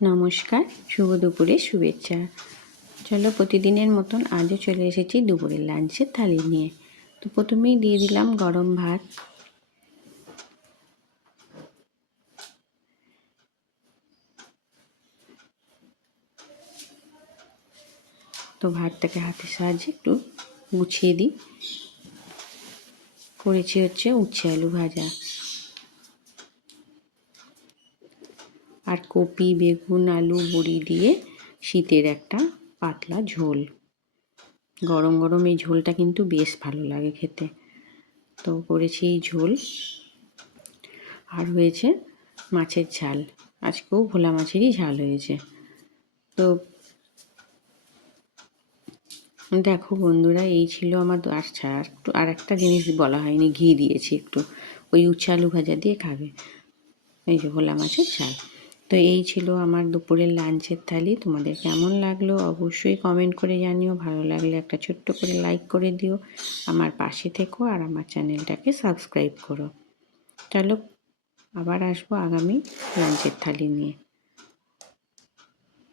নমস্কার, শুভ দুপুরের শুভেচ্ছা। চলো প্রতিদিনের মতন আজও চলে এসেছি দুপুরের লাঞ্চের থালি নিয়ে। তো প্রথমেই দিয়ে দিলাম গরম ভাত। তো ভাতটাকে হাতের সাহায্যে একটু গুছিয়ে দিই। করেছি হচ্ছে উচ্ছে আলু ভাজা আর কপি বেগুন আলু বড়ি দিয়ে শীতের একটা পাতলা ঝোল। গরম গরম এই ঝোলটা কিন্তু বেশ ভালো লাগে খেতে। তো করেছি এই ঝোল, আর হয়েছে মাছের ঝাল। আজকেও ভোলা মাছেরই ঝাল হয়েছে। তো দেখো বন্ধুরা, এই ছিল আমার। আচ্ছা, আর একটা জিনিস বলা হয়নি, ঘি দিয়েছি একটু। ওই উচ্ছে আলু ভাজা দিয়ে খাবে, এই যে ভোলা মাছের ঝাল। তো এই ছিল আমার দুপুরের লাঞ্চের থালি। তোমাদের কেমন লাগলো অবশ্যই কমেন্ট করে জানিও। ভালো লাগলে একটা ছোট্ট করে লাইক করে দিও, আমার পাশে থেকো আর আমার চ্যানেলটাকে সাবস্ক্রাইব করো। চলো আবার আসবো আগামী লাঞ্চের থালি নিয়ে।